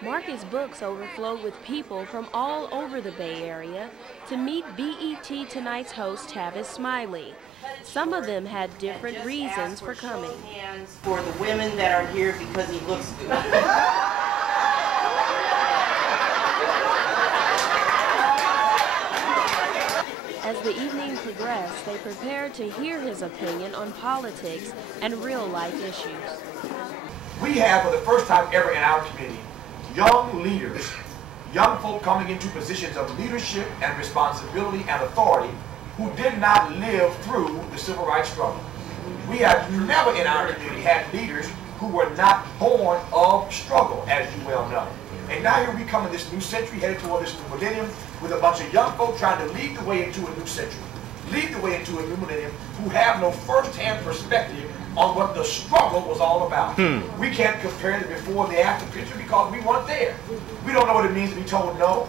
Marcus books overflowed with people from all over the Bay Area to meet BET Tonight's host Tavis Smiley. Some of them had different reasons for coming. For the women that are here because he looks good. As the evening progressed, they prepared to hear his opinion on politics and real-life issues. We have, for the first time ever in our community, young leaders, young folk coming into positions of leadership and responsibility and authority who did not live through the civil rights struggle. We have never in our community had leaders who were not born of struggle, as you well know. And now here we come in this new century, headed toward this new millennium, with a bunch of young folk trying to lead the way into a new century, lead the way into a new millennium, who have no first-hand perspective on what the struggle was all about. We can't compare the before and the after picture because we weren't there. We don't know what it means to be told no.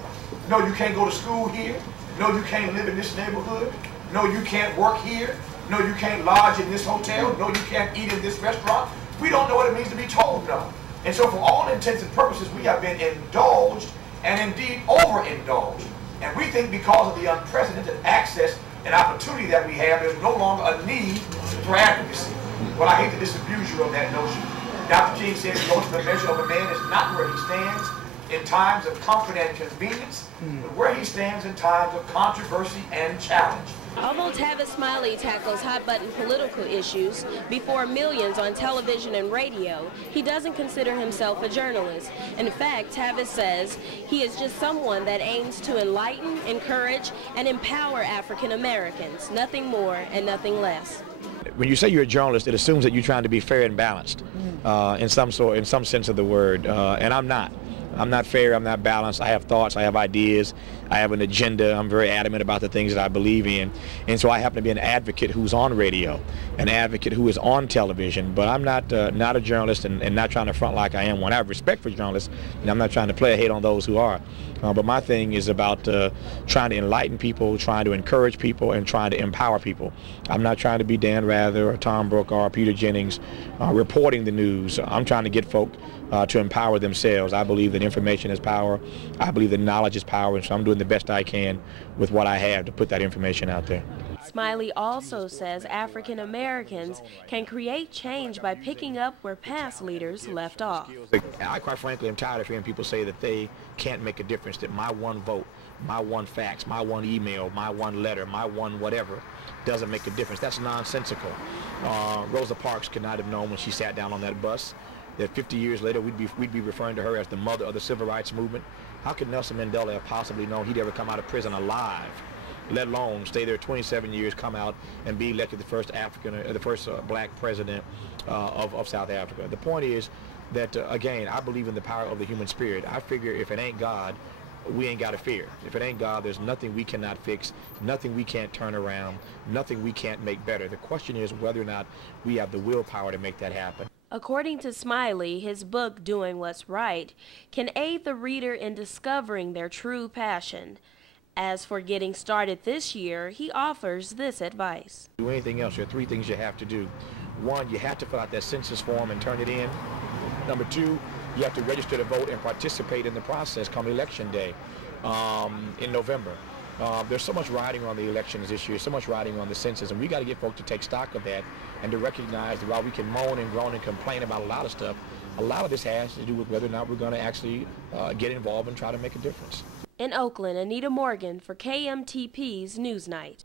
No, you can't go to school here. No, you can't live in this neighborhood. No, you can't work here. No, you can't lodge in this hotel. No, you can't eat in this restaurant. We don't know what it means to be told no. And so for all intents and purposes, we have been indulged and indeed overindulged. And we think because of the unprecedented access and opportunity that we have, there's no longer a need for advocacy. Well, I hate to disabuse you of that notion. Dr. King said the ultimate measure of a man is not where he stands in times of comfort and convenience, but where he stands in times of controversy and challenge. Although Tavis Smiley tackles hot-button political issues before millions on television and radio, he doesn't consider himself a journalist. In fact, Tavis says he is just someone that aims to enlighten, encourage, and empower African Americans, nothing more and nothing less. When you say you're a journalist, it assumes that you're trying to be fair and balanced in some sense of the word, and I'm not. I'm not fair, I'm not balanced. I have thoughts, I have ideas, I have an agenda. I'm very adamant about the things that I believe in. And so I happen to be an advocate who's on radio, an advocate who is on television, but I'm not a journalist and not trying to front like I am one. I have respect for journalists, and I'm not trying to play a hate on those who are. But my thing is about trying to enlighten people, trying to encourage people, and trying to empower people. I'm not trying to be Dan Rather or Tom Brooke or Peter Jennings reporting the news. I'm trying to get folk to empower themselves. I believe that information is power. I believe that knowledge is power, and so I'm doing the best I can with what I have to put that information out there. Smiley also says African Americans can create change by picking up where past leaders left off. I quite frankly am tired of hearing people say that they can't make a difference, that my one vote, my one fax, my one email, my one letter, my one whatever doesn't make a difference. That's nonsensical. Rosa Parks could not have known when she sat down on that bus that 50 years later we'd be referring to her as the mother of the civil rights movement. How could Nelson Mandela have possibly known he'd ever come out of prison alive, let alone stay there 27 years, come out and be elected the first black president of South Africa? The point is that, again, I believe in the power of the human spirit. I figure if it ain't God, we ain't got to fear. If it ain't God, there's nothing we cannot fix, nothing we can't turn around, nothing we can't make better. The question is whether or not we have the willpower to make that happen. According to Smiley, his book, Doing What's Right, can aid the reader in discovering their true passion. As for getting started this year, he offers this advice. Do anything else, there are three things you have to do. One, you have to fill out that census form and turn it in. Number two, you have to register to vote and participate in the process come election day in November. There's so much riding on the elections this year, so much riding on the census, and we got to get folks to take stock of that and to recognize that while we can moan and groan and complain about a lot of stuff, a lot of this has to do with whether or not we're going to actually get involved and try to make a difference. In Oakland, Anita Morgan for KMTP's Newsnight.